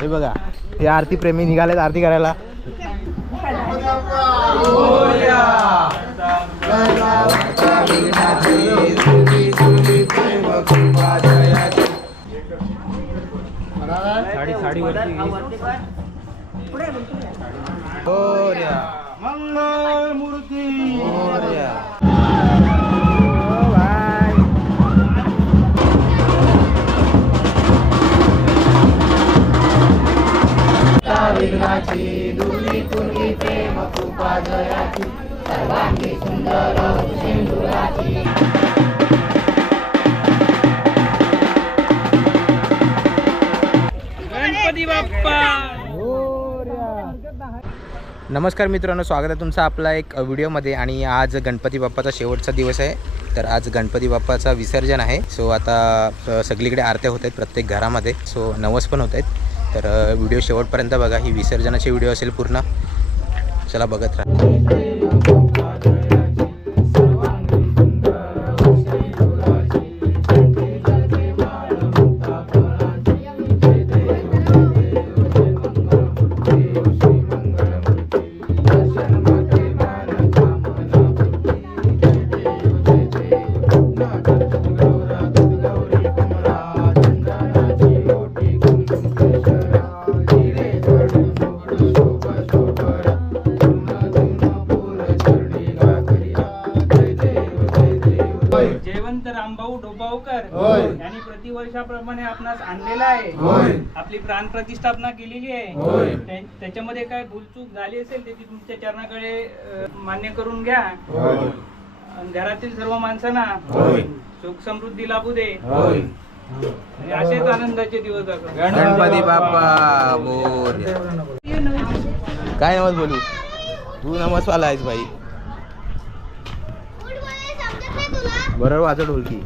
हे बघा हे आरती प्रेमी निघालेत आरती करायला. साडी साडी मंगल मूर्ती. नमस्कार मित्रांनो स्वागत आहे तुमचं आपला एक व्हिडिओमध्ये आणि आज गणपती बाप्पाचा शेवटचा दिवस आहे. तर आज गणपती बाप्पाचा विसर्जन आहे. सो आता सगळीकडे आरत्या होत आहेत प्रत्येक घरामध्ये. सो नवस पण होत आहेत. तर व्हिडिओ शेवटपर्यंत बघा. ही विसर्जनाची व्हिडिओ असेल पूर्ण. चला बघत राहा. आपणास आणलेला आहे. आपली प्राण प्रतिष्ठापना केलेली आहे. त्या- त्याच्यामध्ये काय भूलचूक झाली असेल त्याची तुमच्या चरणाकडे मान्य करून घ्या. आणि घरातील सर्व माणसांना सुख समृद्धी लाभू दे. आणि असेच आनंदाचे दिवस गणपती बाप्पा बोल. काय नमस बोलू? तू नमसवाला आहेस भाई बरोबर वाजव ढोलकी.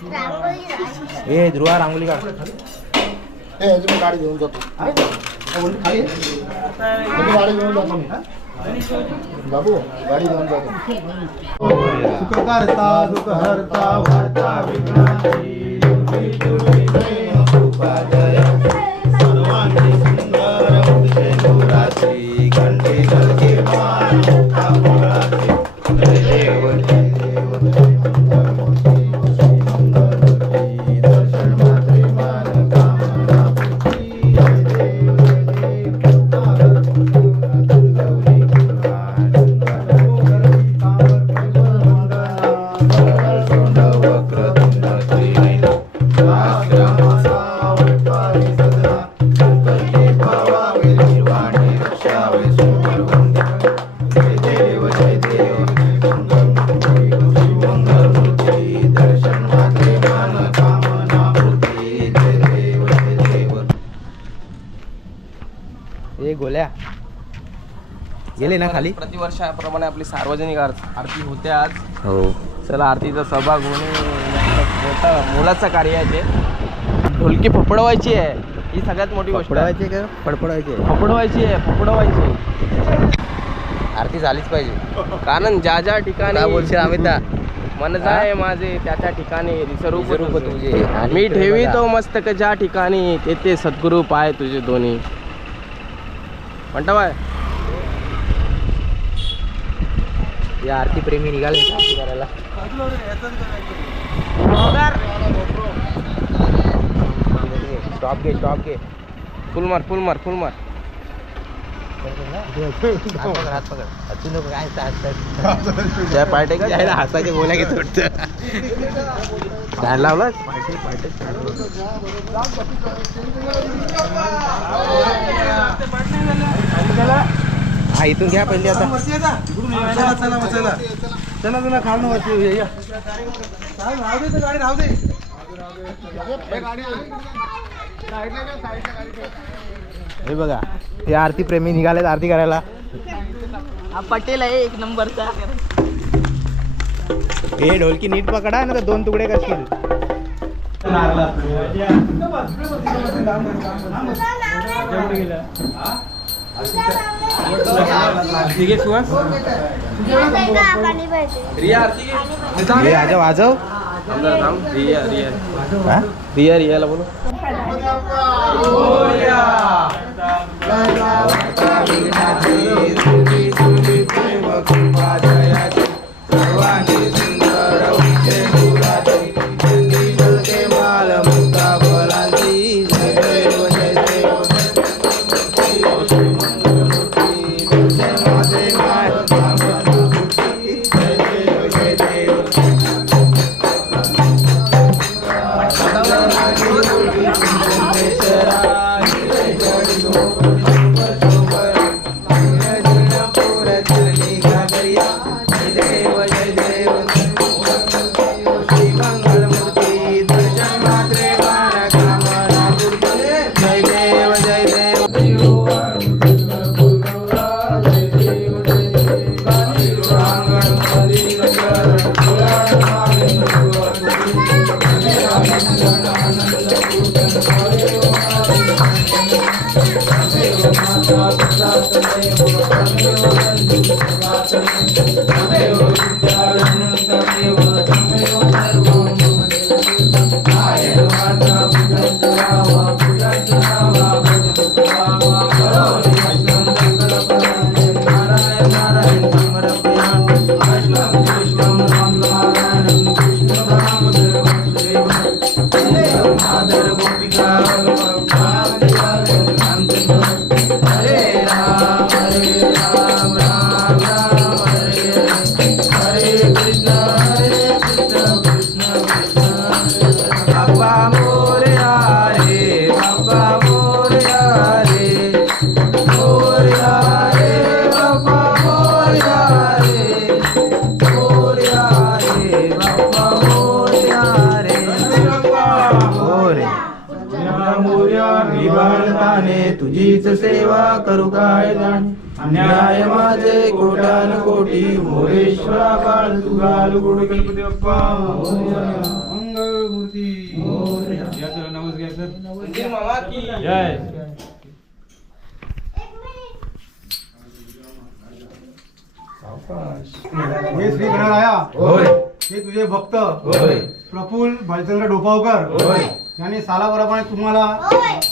ए ध्रुवा रांगोली काढ. ए, मी गाडी घेऊन जातो गाडी घेऊन जातो मी बाबू गाडी घेऊन जातो सुख करता दुःख हरता वार्ता विघ्नाची दुर्वी दुर्वी ना खाली प्रतिवर्षाप्रमाणे आपली सार्वजनिक आर- आरती होते आज. हो. चला आरतीचा सहभाग होणे मोलाचं कार्य आहे ते. ढोलकी फपडवायची आहे. ही सगळ्यात मोठी गोष्ट. आहे. फडफडायचे का फडफडायचे फपडवायची आहे फपडवायची आरती झालीच पाहिजे. कारण ज्या ज्या ठिकाणी बोलशील अमित? दा? मन जाय माझे त्या त्या ठिकाणी रिसरूप रिसरूप तुझे. मी ठेवितो बघा. मस्तक ज्या ठिकाणी तेथे सद्गुरू पाय तुझे दोन्ही. म्हणता बाय. या आरती प्रेमी निघाले आरती करायला. स्टॉप घे स्टॉप घे. फुल मार फुल मार फुल मार. पार्टे हसायचे बोला घेत वाटतं? झाड लावलास? हा इथून घ्या पहिले आता. चला चला मग चला. चला चला खाल वरती या, राहू दे गाडी राहू दे. हे बघा हे आरती प्रेमी निघालेत आरती करायला. हा पटेल आहे एक नंबरचा. हे ढोलकी नीट पकडा ना तर दोन तुकडे करतील रिया आरती घे. हे वाजव रिया रिया हा? रिया रियाला बोलो हो, कोटान कोटी मोरेश्वरा बाळ तुगाल गुड गणपती बाप्पा मंगळमूर्ती मामा की. हे श्री गणराया. होय. हे तुझे भक्त. होय. प्रफुल्ल भालचंद्र डोपावकर. होय. यांनी सालाभराप्रमाणे तुम्हाला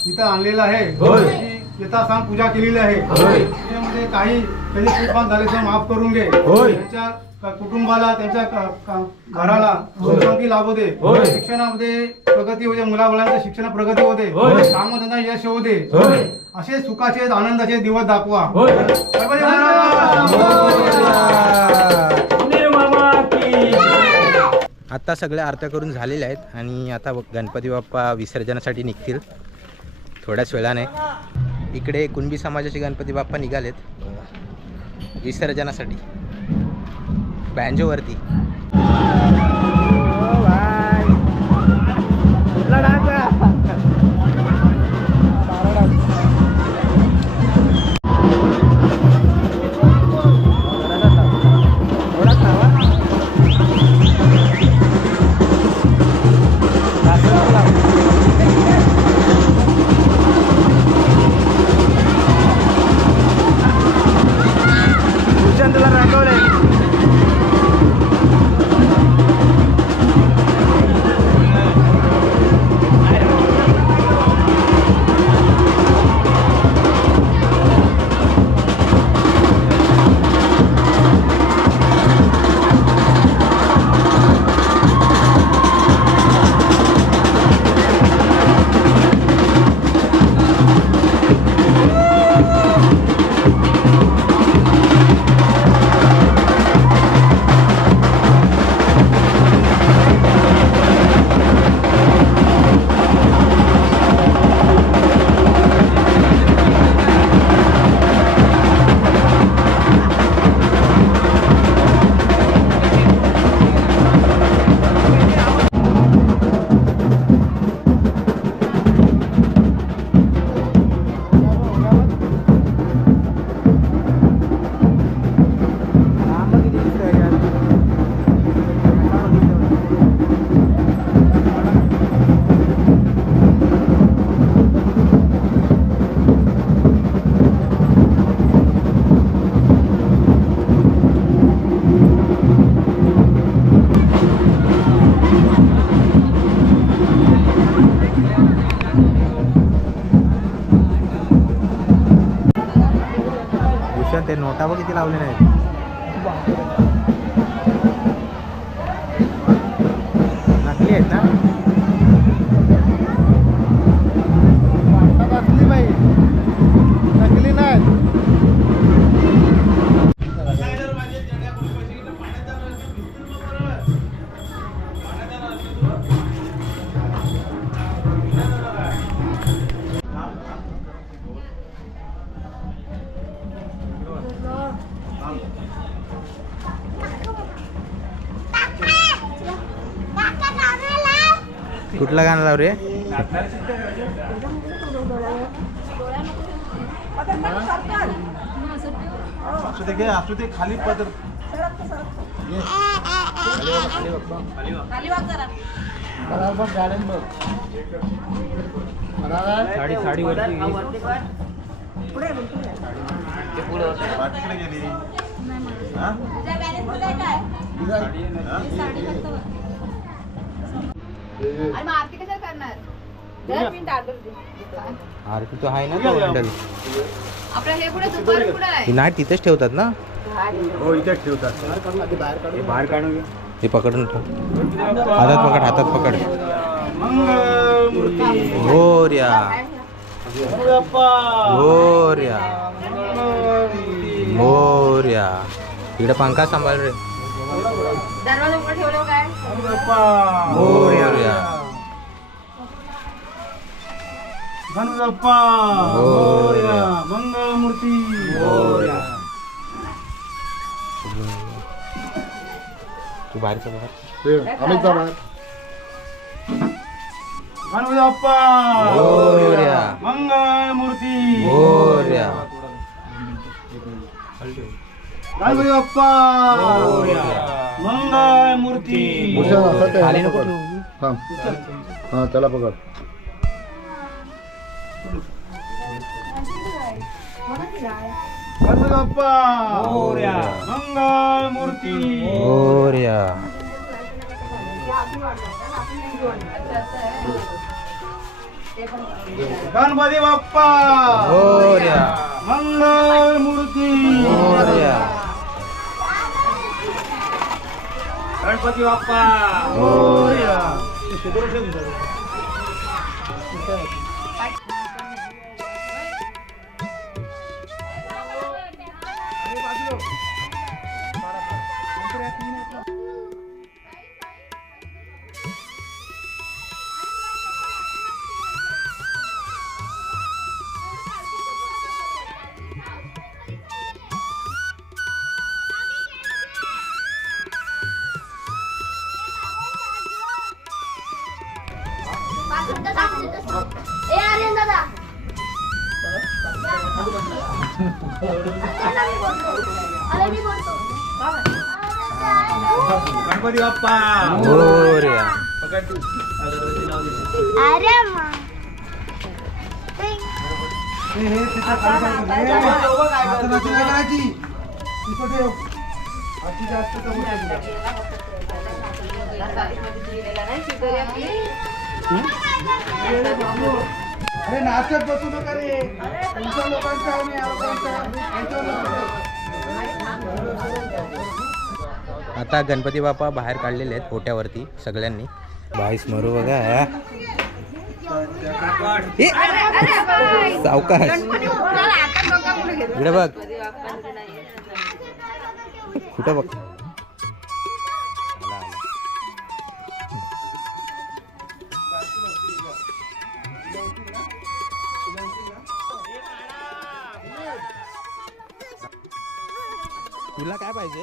इथं आणलेलं आहे. होय. यथासांग पूजा केलेली आहे होय. त्याच्यामध्ये काही त्याचे चूकपान झाले तर माफ करून घे होय. त्यांच्या कुटुंबाला त्यांच्या घराला सुखशांती लाभू दे होय. शिक्षणामध्ये प्रगती होते मुलामुलांच्या शिक्षण प्रगती होते. कामधंदा यश होय. असे सुखाचे आनंदाचे दिवस दाखवा! आता सगळ्या आरत्या करून झालेल्या आहेत आणि आता गणपती बाप्पा विसर्जनासाठी निघतील थोड्याच वेळाने इकडे कुणबी समाजाचे गणपती बाप्पा निघालेत. विसर्जनासाठी. बँजोवरती. लावलेले आहेत. कुठला गाणं लाव रे? असू दे घे असू दे खाली पदर बघ गार्डन बघ साडी साडी पाठीकडे गेली? आणि मग आरती कशाला करणार? दर मिनिट आरती आरती तो आहे ना तो हँडल आपलं हे पुढे दुपार पुढे आहे? नाही तिथेच ठेवतात ना? हो इथेच ठेवतात. बाहेर काढून ते पकडून ठेव. हातात पकड हातात पकड. गोर्या. गोर्या. गोर्या. इकडे पंखा सांभाळ रे. दरवाजा उघडं ठेवलं काय? गोर्या गणगप्पा. गोर्या मंगळमूर्ती. गोर्या तू बाहेरचा बाहेर. अमित जा बाहेर. गणगप्पा. मंगळमूर्ती. गणपती बाप्पा मंगळमूर्ती. खाली नको ठेवू. हा. त्याला पकड. गणपती बाप्पा मंगळमूर्ती. गोर्या गणपती बाप्पा. गोर्या मंगळमूर्ती. गोर्या गणपती बाप्पा मोरया. ए Gajo pati bapa. Oh ya. a gente. अरे मी बोलतो गणपती बाप्पा गोर्या अरे अरे नाचत बसू नका रे. तुमच्या लोकांचा आणि या लोकांचा. आता गणपती बाप्पा बाहेर काढलेले आहेत फोट्यावरती सगळ्यांनी. बाईस मरू बघा सावकाश इकडे बघ. कुठं बघ? तुला काय पाहिजे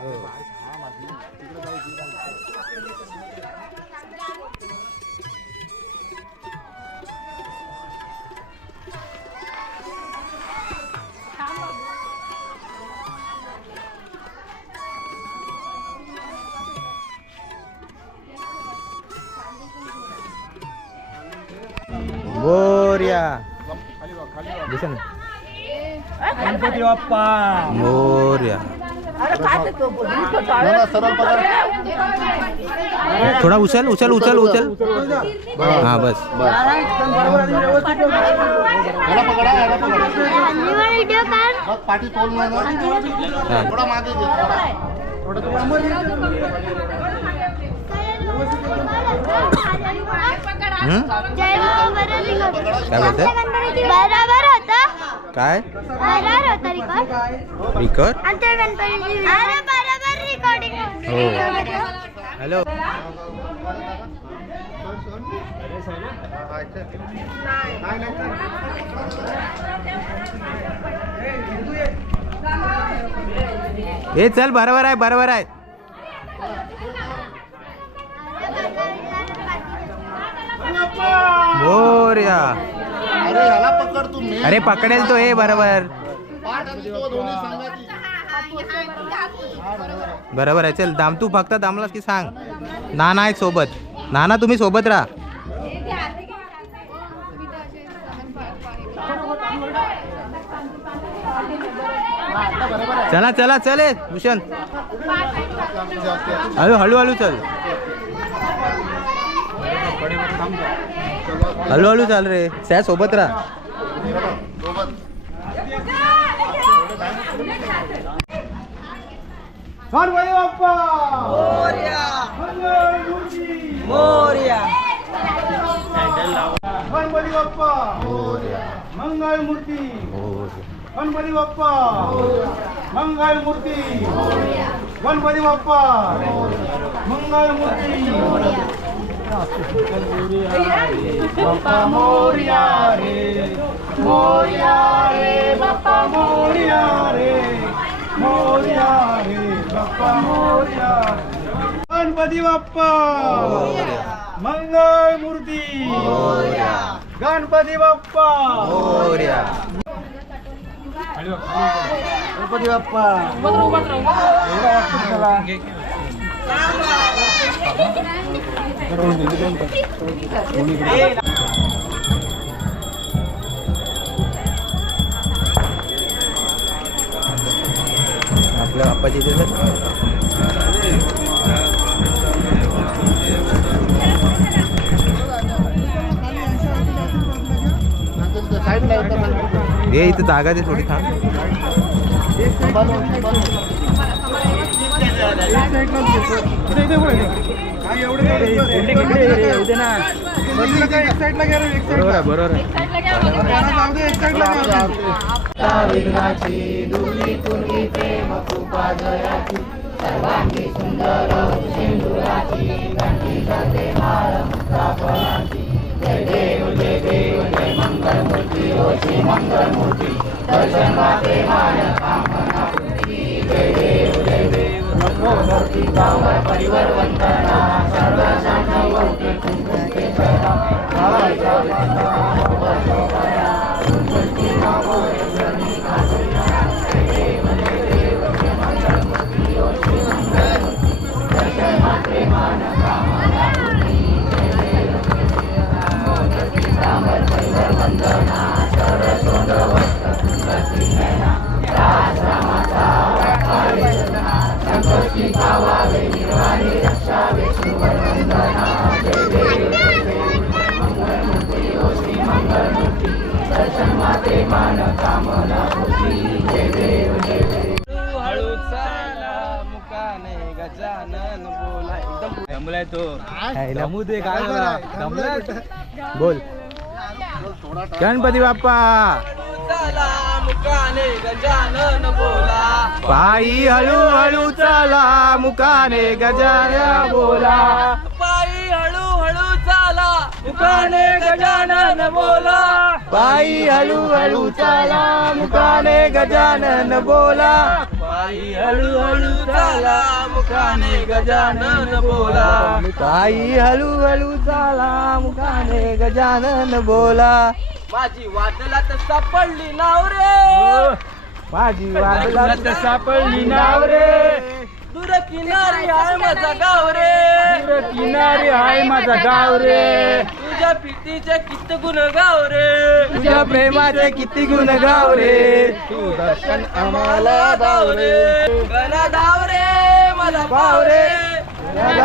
हो. गोर्या दिसेल ना गणपती बाप्पा. मोर्या. थोडा उचल उचल उचल उचल हा बस. याला काय बोलते बरोबर काय? रिकॉर्ड हो. हॅलो हे चल बरोबर आहे बरोबर आहे. अरे याला पकड तू मेन अरे पकडेल तो हे बरोबर. पाठ आणि तो दोन्ही संघाची बरोबर आहे चल दाम तू फक्त दामलास की सांग. नाना आहे सोबत. नाना तुम्ही सोबत राहा. चला चला चल ए, भूषण. हळू हळू हळू चल. हळू हळू चाल रे. त्या सोबत राहा. गणपती बाप्पा मंगळ मूर्ती गणपती बाप्पा मंगळ मूर्ती गणपती बाप्पा मंगळ मूर्ती बाप्पा मोर्या रे मोर्या रे बाप्पा मोर्या रे मोर्या रे बाप्पा मोर्या गणपती बाप्पा मंगळ मूर्ती गणपती बाप्पा मोर्या गणपती बाप्पा एवढा वाटतं चला. आपल्या बाप्पाची इथे चल. साईडला येतं ये हळू गणपती बाप्पा. चाला मुकाने गजानन बोला पायी हळू हळू चाला मुकाने गजानन बोला. पायी हळू हळू चाला मुकाने गजानन बोला. पायी हळू हळू चाला मुकाने गजानन बोला. पायी हळू हळू चाला मुकाने गजानन बोला. पायी हळू हळू चाला मुकाने गजानन बोला. माझी वादला तर सापडली नाव रे माझी वादला सापडली नाव रे दूर किनारी आहे माझा गाव रे किनारी आहे माझा गाव रे तुझ्या प्रीतीचे किती गुण गाव रे तुझ्या प्रेमाचे किती गुण गाव रे तू दर्शन आम्हाला दाव रे मला दाव रे मला पाव रे तुझ्या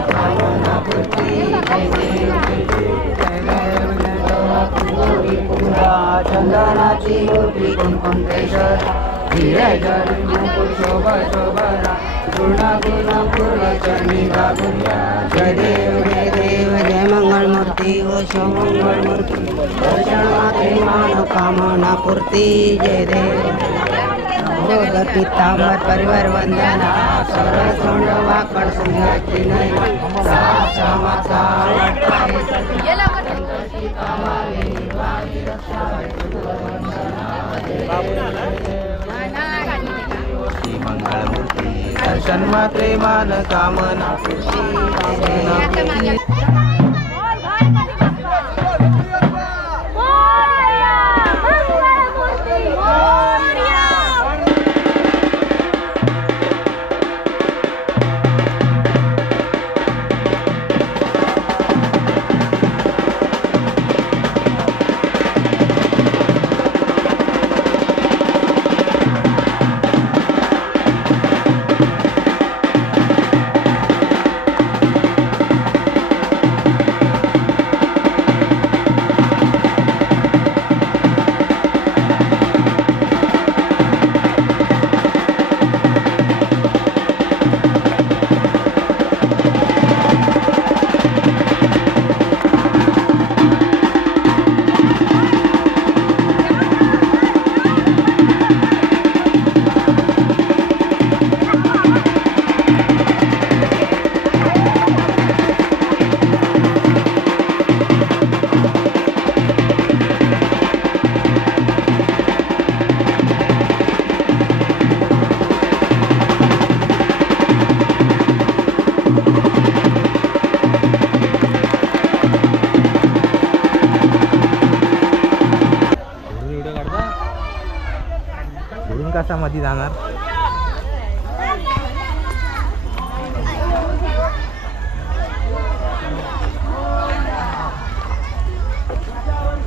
कुंकुम केशर हिरे जरी मुकुट शोभा शोभरा पूर्ण पूर्ण पूर्व चरणी बाबुया जय देव जय देव जय मंगल मूर्ती व शो मंगल मूर्ती दर्शन माते मान कामना पूर्ती. जय देव. पितांबर परिवार वंदना. सरळ सोंड वाकड सुंदर नयन. सा समाचा जन्म प्रेमान कामना मध्ये जाणार.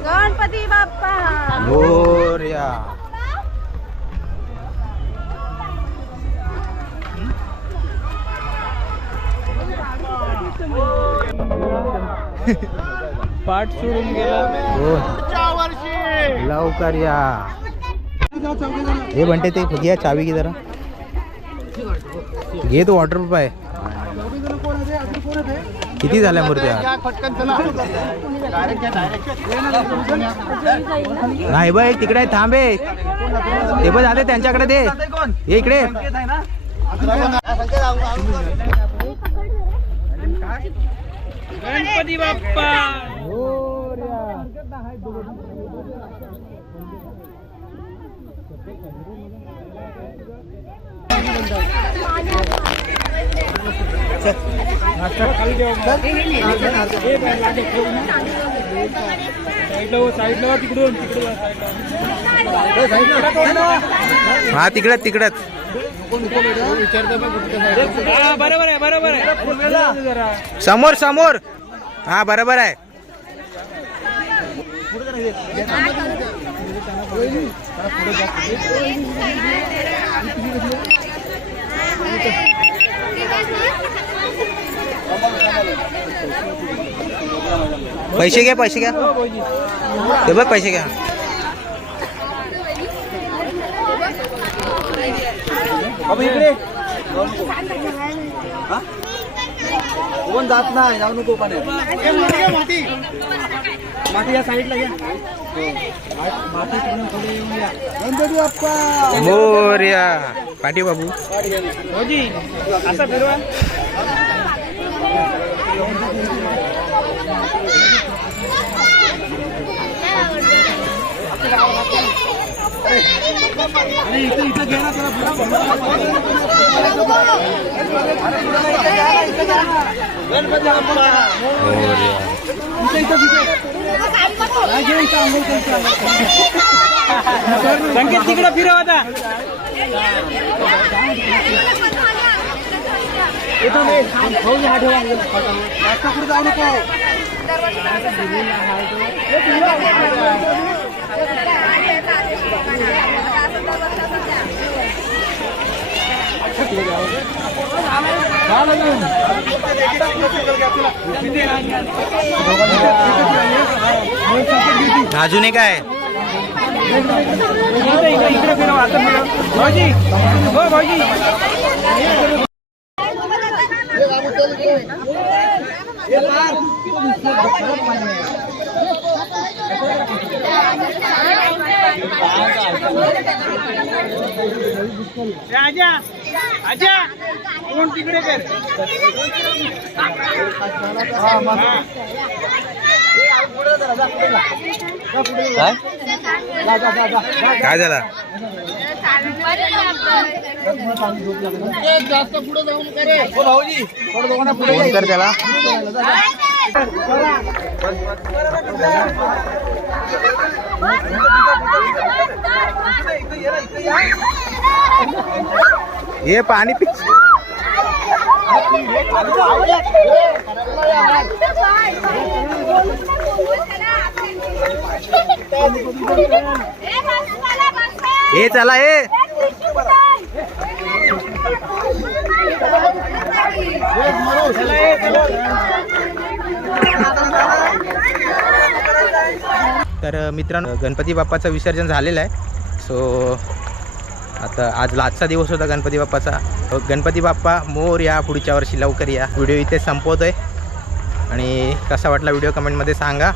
गणपती बाप्पा. मोरया पाठ सोडून गेला. लवकर या. हे म्हणते ते. घ्या चावी घे जरा. घे तो वॉटरप्रूफ आहे. किती झाल्या मूर्त्या? नाही बाई तिकडे आहे, थांबे ते पण झाले त्यांच्याकडे दे ये इकडे. गणपती बाप्पा. हो, साईडला हो, हा तिकडच. तिकडच बरोबर आहे बरोबर आहे समोर समोर. हा बरोबर आहे. पैसे घ्या पैसे घ्या. ते बघ पैसे घ्या. कोण जात नाही जाऊ नको पण. माती. या साईडला घ्या माती तिकडून पुढे येऊन या. मोर्या. पाठी बाबू. असं फिरवा. संकेत तिकडे फिरव आता. अजून एक आहे भाऊजी हो भाऊजी राजा आजा कोण तिकडे कर? काय काय झाला? फोन कर त्याला. हे पाणी पी. हे चला हे तर मित्रांनो गणपती बाप्पाचं विसर्जन झालेलं आहे. सो आता आज लाजचा दिवस होता गणपती बाप्पाचा. गणपती बाप्पा मोर या पुढच्या वर्षी लवकर या. व्हिडिओ इथे संपवतोय. आणि कसा वाटला व्हिडिओ कमेंटमध्ये सांगा.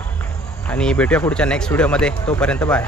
आणि भेटूया पुढच्या नेक्स्ट व्हिडिओमध्ये तोपर्यंत बाय